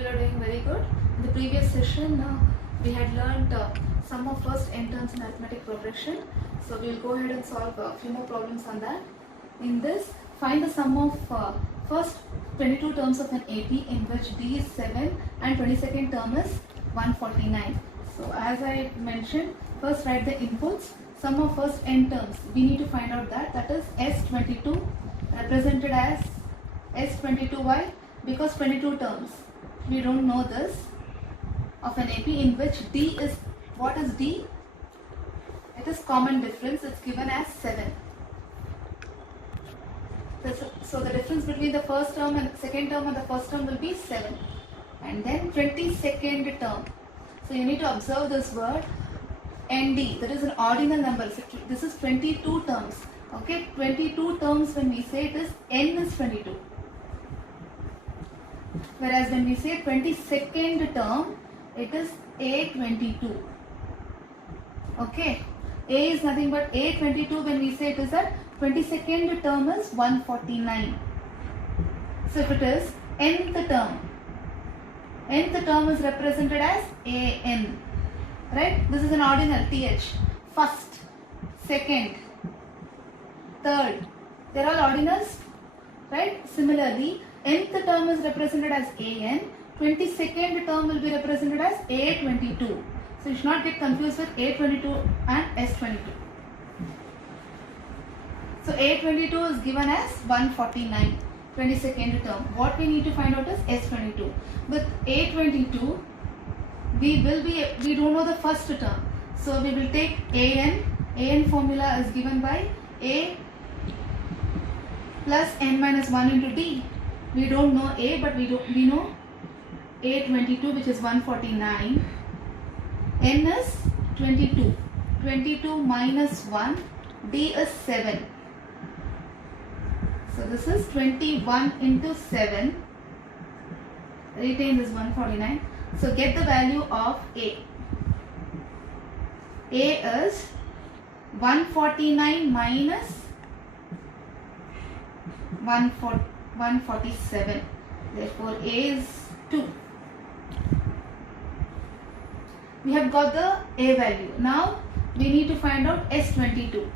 you are doing very good. In the previous session, we had learned sum of first n terms in arithmetic progression. So we will go ahead and solve a few more problems on that. In this, find the sum of first 22 terms of an AP in which D is 7 and 22nd term is 149. So as I mentioned, first write the inputs. Sum of first n terms, we need to find out that is S22 represented as S22y because 22 terms. We don't know this of an AP in which D is, what is D? It is common difference, it's given as 7. So the difference between the first term and second term and the first term will be 7. And then 22nd term. So you need to observe this word ND, that is an ordinal number. So this is 22 terms. Okay, 22 terms, when we say it is N is 22. Whereas when we say 22nd term, it is A22. Okay, A is nothing but A22. When we say it is that 22nd term is 149. So if it is nth term is represented as AN. Right? This is an ordinal TH. First, second, third. They are all ordinals. Right? Similarly, nth term is represented as AN. 22nd term will be represented as A22. So you should not get confused with A22 and S22. So A22 is given as 149, 22nd term. What we need to find out is S22. With A22, we don't know the first term. So we will take AN. AN formula is given by A plus N minus 1 into D. We don't know A, but we know A22, which is 149. N is 22. 22 minus 1. D is 7. So this is 21 into 7. Retain this 149. So get the value of A. A is 149 minus 147. Therefore A is 2. We have got the A value. Now we need to find out S22.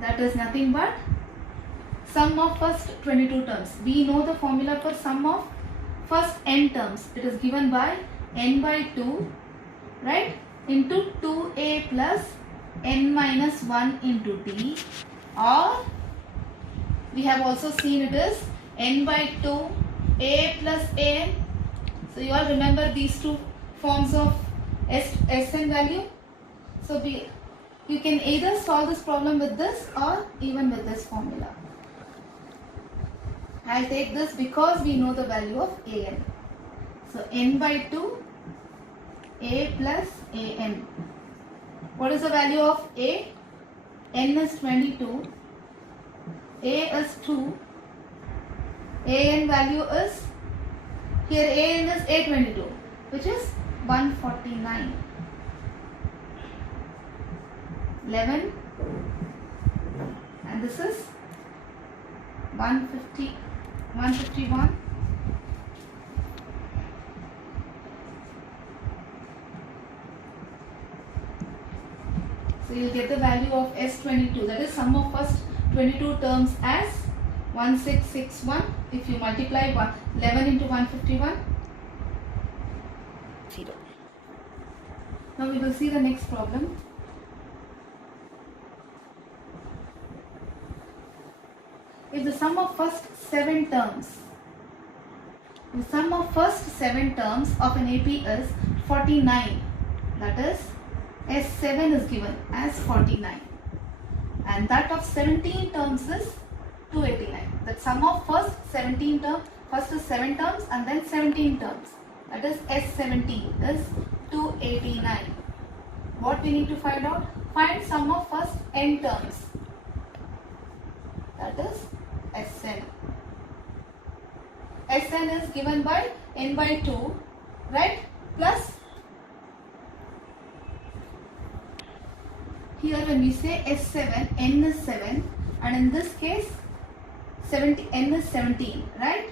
That is nothing but sum of first 22 terms. We know the formula for sum of first n terms. It is given by n by 2, right, into 2a plus n minus 1 into d, or we have also seen it is n by 2 a plus an. So you all remember these two forms of Sn value. So you can either solve this problem with this or even with this formula. I'll take this because we know the value of An. So n by 2 a plus an. What is the value of A? N is 22. A is 2. An value is, here An is A22, which is 149. 11, and this is 151. So you will get the value of S22, that is sum of first 22 terms as 1661. If you multiply 11 into 151, 0. Now we will see the next problem. If the sum of first 7 terms, the sum of first 7 terms of an AP is 49, that is S7 is given as 49, and that of 17 terms is 289. The sum of first 17 terms, first is 7 terms and then 17 terms, that is S17 is 289. What we need to find out? Find sum of first n terms, that is Sn. Sn is given by n by 2, right, plus here when we say S7, n is 7, and in this case n is 17, right?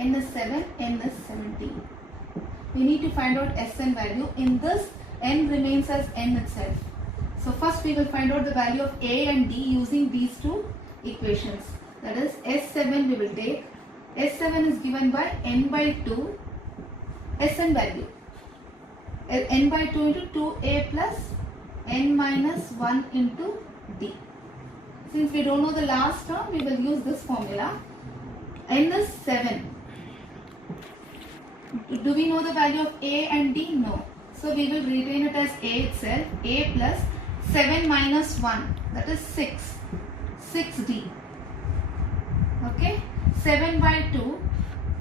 n is 7, n is 17. We need to find out Sn value. In this, n remains as n itself. So first we will find out the value of A and D using these two equations. That is S7 we will take. S7 is given by n by 2 Sn value. N by 2 into 2A plus n minus 1 into D. Since we don't know the last term, we will use this formula. N is 7. Do we know the value of A and D? No. So we will retain it as A itself. A plus 7 minus 1, that is 6. 6D. Okay. 7 by 2.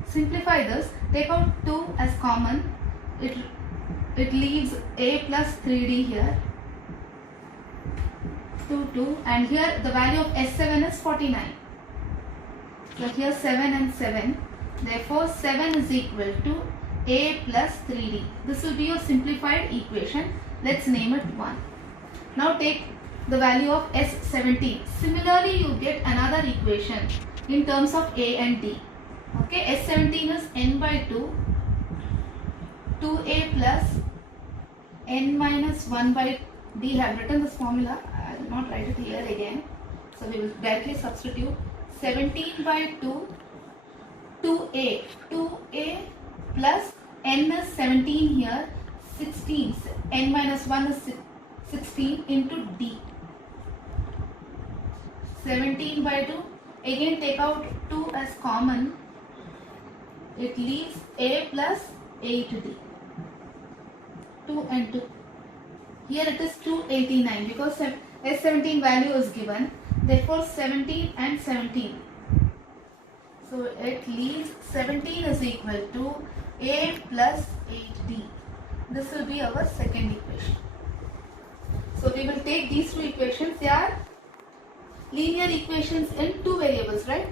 Simplify this. Take out 2 as common. It leaves A plus 3D here. 2, and here the value of S7 is 49. So here 7 and 7. Therefore 7 is equal to A plus 3D. This will be your simplified equation. Let's name it 1. Now take the value of S17. Similarly you get another equation in terms of A and D. Okay, S17 is n by 2. 2A plus n minus 1 by D. Have written this formula. I will not write it here again. So we will directly substitute 17 by 2. 2A. 2A plus n is 17 here. 16. N minus 1 is 16 into D. 17 by 2. Again take out 2 as common. It leaves A plus 8D. 2 and 2. Here it is 289 because S17 value is given. Therefore 17 and 17. So it leaves 17 is equal to A plus 8D. This will be our second equation. So we will take these two equations. They are linear equations in two variables, right?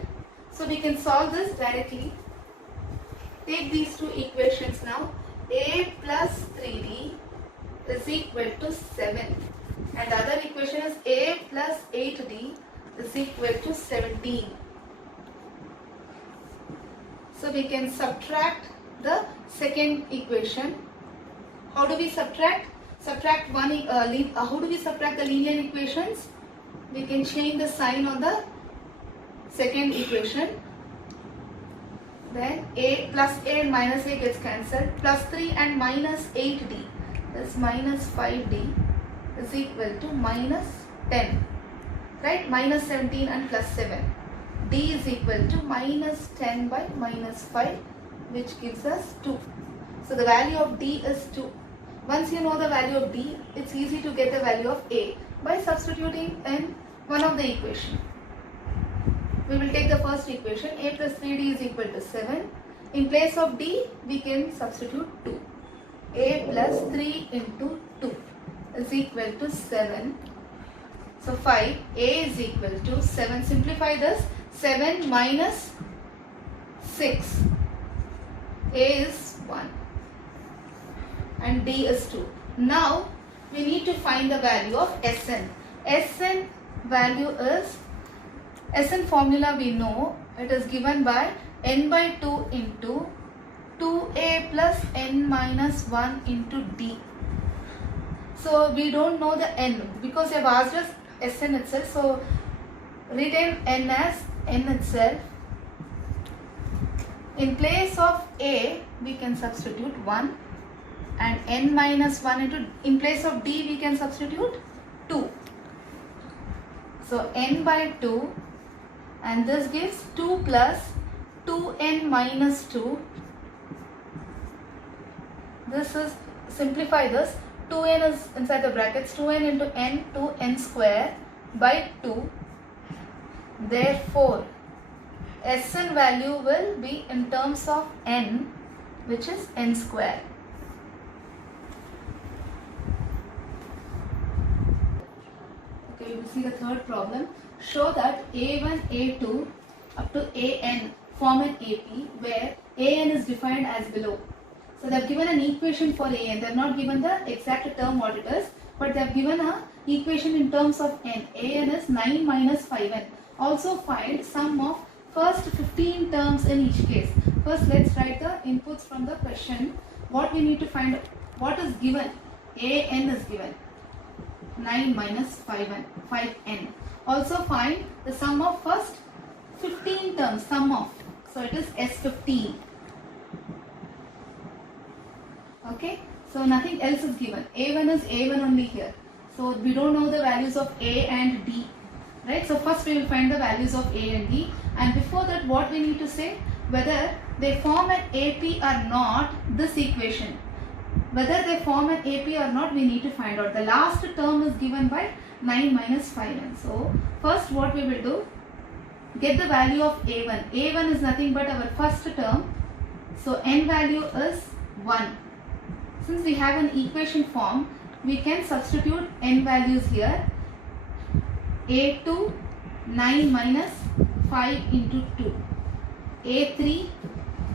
So we can solve this directly. Take these two equations now. A plus 3D is equal to 7. And the other equation is A plus 8D is equal to 17. So we can subtract the second equation. How do we subtract? How do we subtract the linear equations? We can change the sign on the second equation. Then A plus A and minus A gets cancelled. Plus 3 and minus 8D is minus 5D is equal to minus 10. Right? Minus 17 and plus 7. D is equal to minus 10 by minus 5, which gives us 2. So the value of D is 2. Once you know the value of D, it's easy to get the value of A by substituting in one of the equation. We will take the first equation. A plus 3D is equal to 7. In place of D, we can substitute 2. A plus 3 into 2 is equal to 7. So 5. A is equal to 7. Simplify this. 7 minus 6. A is 1. And D is 2. Now, we need to find the value of Sn. Sn value is, Sn formula we know, it is given by n by 2 into 2A plus n minus 1 into D. So we don't know the n because they have asked us Sn itself. So retain n as n itself. In place of A, we can substitute 1 and n minus 1 into, in place of D, we can substitute 2. So n by 2, and this gives 2 plus 2n minus 2. This is, simplify this, 2n is inside the brackets, 2n into n, 2n square by 2. Therefore, Sn value will be in terms of n, which is n square. Okay, you will see the third problem. Show that A1, A2 up to An form an AP where An is defined as below. So they have given an equation for An. They have not given the exact term what it is, but they have given an equation in terms of n. An is 9 minus 5n. Also find sum of first 15 terms in each case. First, let's write the inputs from the question. What we need to find, what is given? an is given. 9 minus 5n. Also find the sum of first 15 terms, sum of. So it is S15. Okay. So nothing else is given. A1 is A1 only here. So we don't know the values of A and D. Right. So first we will find the values of A and D. And before that, what we need to say? Whether they form an AP or not, this equation. Whether they form an AP or not, we need to find out. The last term is given by 9 minus 5n. So first what we will do, get the value of A1. A1 is nothing but our first term. So n value is 1. Since we have an equation form, we can substitute n values here. A2, 9 minus 5 into 2. A3,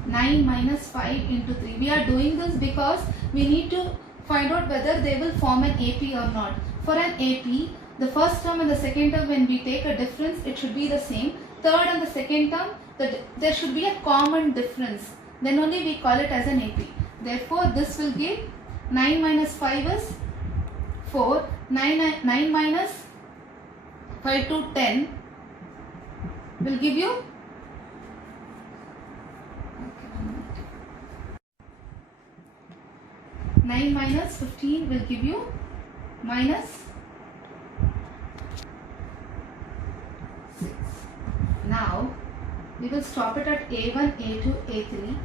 9 minus 5 into 3. We are doing this because we need to find out whether they will form an AP or not. For an AP, the first term and the second term, when we take a difference, it should be the same. Third and the second term, there should be a common difference. Then only we call it as an AP. Therefore, this will give 9 minus 5 is 4. 9 minus 5 to 10 will give you 9 minus 15 will give you minus 6. Now we will stop it at A1, A2, A3.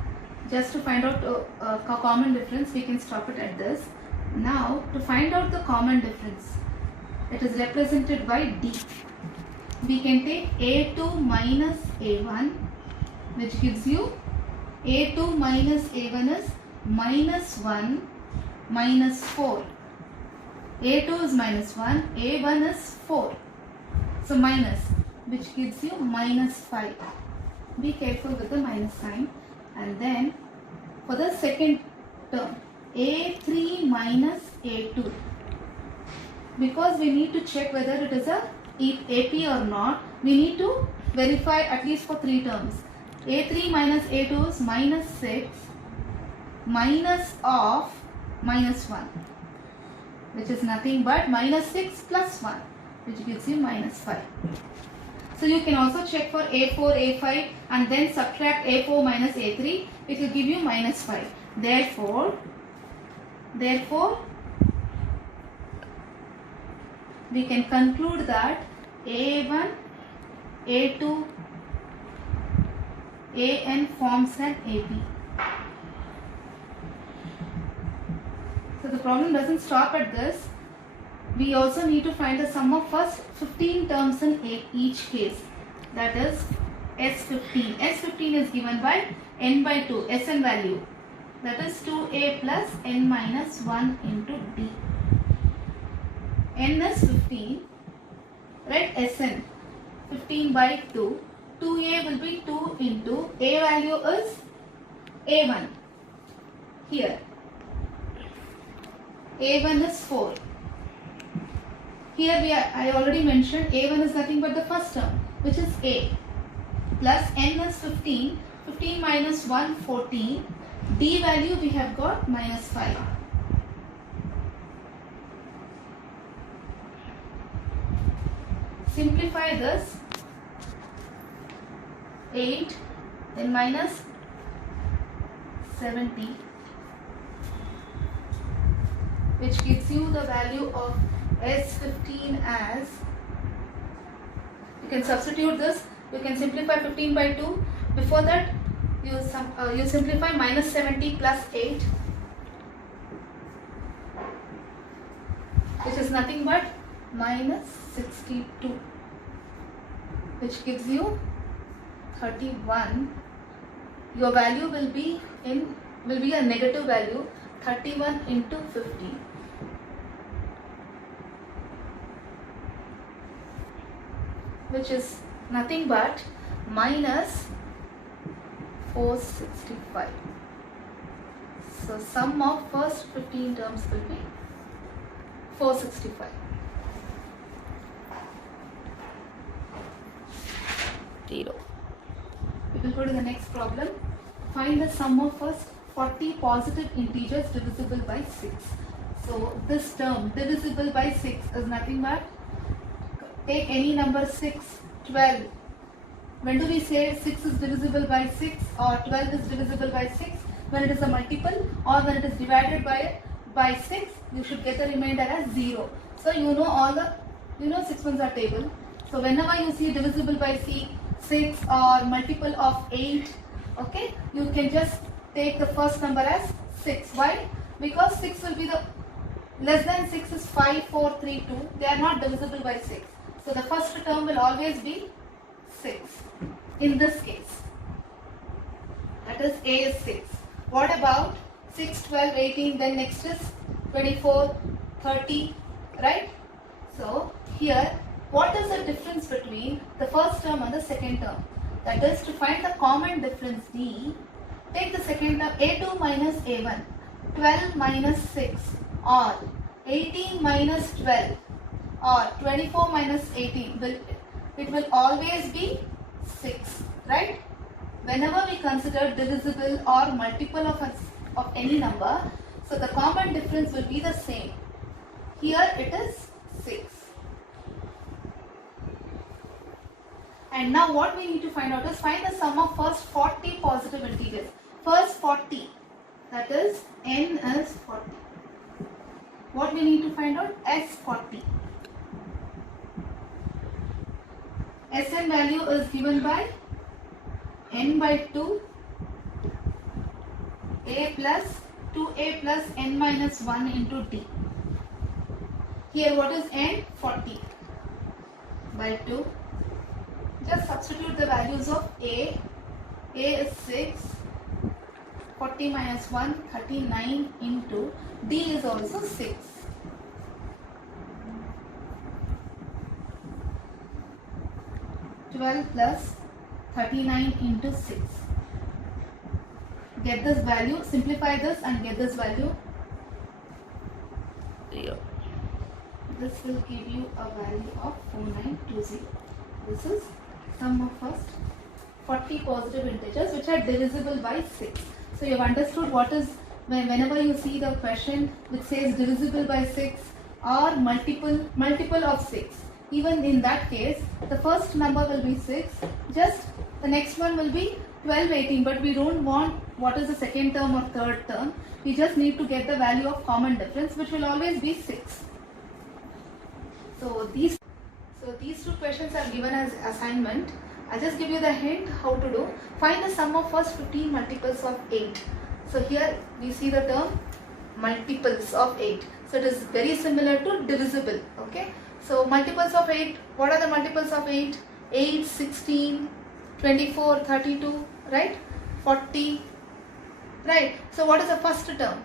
Just to find out a common difference, we can stop it at this. Now to find out the common difference, it is represented by D. We can take A2 minus A1, which gives you A2 minus A1 is minus 1 minus 4. A2 is minus 1, A1 is 4. So minus, which gives you minus 5. Be careful with the minus sign. And then for the second term, A3 minus A2. Because we need to check whether it is a AP or not, we need to verify at least for 3 terms. A3 minus A2 is minus 6 minus of minus 1, which is nothing but minus 6 plus 1, which gives you minus 5. So you can also check for A4, A5 and then subtract A4 minus A3, it will give you minus 5. Therefore, we can conclude that A1, A2, AN forms an AP. So the problem doesn't stop at this. We also need to find the sum of first 15 terms in each case. That is S15. S15 is given by n by 2, Sn value. That is 2a plus n minus 1 into d. N is 15. Write Sn. 15 by 2. 2a will be 2 into a value is a1. Here. A1 is 4. Here I already mentioned A1 is nothing but the first term, which is A. Plus n is 15. 15 minus 1, 14. D value we have got minus 5. Simplify this. 8, then minus 70, which gives you the value of S15 as, you can substitute this, you can simplify 15 by 2. Before that, you simplify minus 70 plus 8, which is nothing but minus 62, which gives you 31. Your value will be a negative value, 31 into 15. Which is nothing but minus 465. So sum of first 15 terms will be 465. 0. We will go to the next problem. find the sum of first 40 positive integers divisible by 6. So this term divisible by 6 is nothing but, take any number 6, 12. When do we say 6 is divisible by 6 or 12 is divisible by 6? When it is a multiple or when it is divided by 6, you should get the remainder as 0. So you know all the, 6 ones are table. So whenever you see divisible by 6 or multiple of 8, okay, you can just take the first number as 6. Why? Because 6 will be the, less than 6 is 5, 4, 3, 2. They are not divisible by 6. So the first term will always be 6 in this case. That is A is 6. What about 6, 12, 18, then next is 24, 30, right? So here, what is the difference between the first term and the second term? That is, to find the common difference D, take the second term A2 minus A1, 12 minus 6 or 18 minus 12 or 24 minus 18, it will always be 6, right? Whenever we consider divisible or multiple of any number, so the common difference will be the same. Here it is 6. And now what we need to find out is find the sum of first 40 positive integers. First 40, that is n is 40. What we need to find out? S40. Sn value is given by n by 2 a plus 2a plus n minus 1 into d. Here what is n? 40 by 2. Just substitute the values of a. A is 6, 40 minus 1, 39 into d is also 6. Plus 39 into 6. Get this value, simplify this and get this value. This will give you a value of 4920. This is sum of first 40 positive integers which are divisible by 6. So you have understood what is, whenever you see the question which says divisible by 6 or multiple of 6. Even in that case, the first number will be 6, just the next one will be 12, 18, but we don't want what is the second term or third term. We just need to get the value of common difference, which will always be 6. So these two questions are given as assignment. I'll just give you the hint how to do. Find the sum of first 15 multiples of 8. So here we see the term multiples of 8. So it is very similar to divisible, okay? So multiples of 8, what are the multiples of 8? 8, 16, 24, 32, right? 40, right? So what is the first term?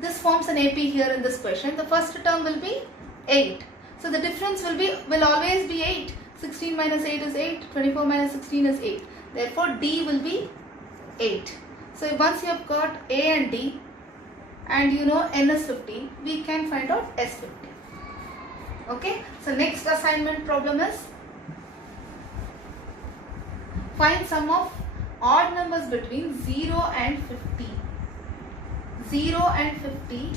This forms an AP here in this question. The first term will be 8. So the difference will always be 8. 16 minus 8 is 8. 24 minus 16 is 8. Therefore D will be 8. So once you have got A and D and you know N is 50, we can find out S50. Okay, so next assignment problem is find sum of odd numbers between 0 and 50. 0 and 50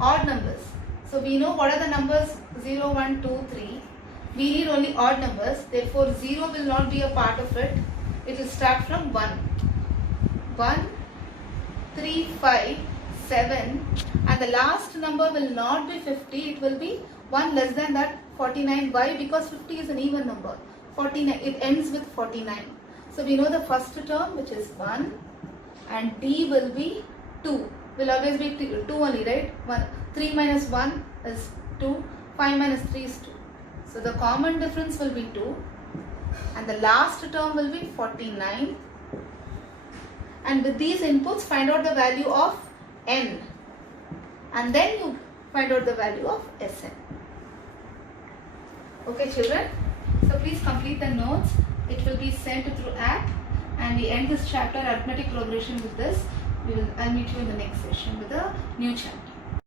odd numbers. So we know what are the numbers 0, 1, 2, 3. We need only odd numbers. Therefore 0 will not be a part of it. It will start from 1. 1, 3, 5, 7 and the last number will not be 50. It will be 1 less than that, 49. Why? Because 50 is an even number. 49, it ends with 49. So we know the first term which is 1 and D will be 2. Will always be 2 only, right? 3 minus 1 is 2. 5 minus 3 is 2. So the common difference will be 2 and the last term will be 49. And with these inputs find out the value of N and then you find out the value of Sn. Okay children, so please complete the notes. It will be sent through app and we end this chapter arithmetic progression with this. I'll meet you in the next session with a new chapter.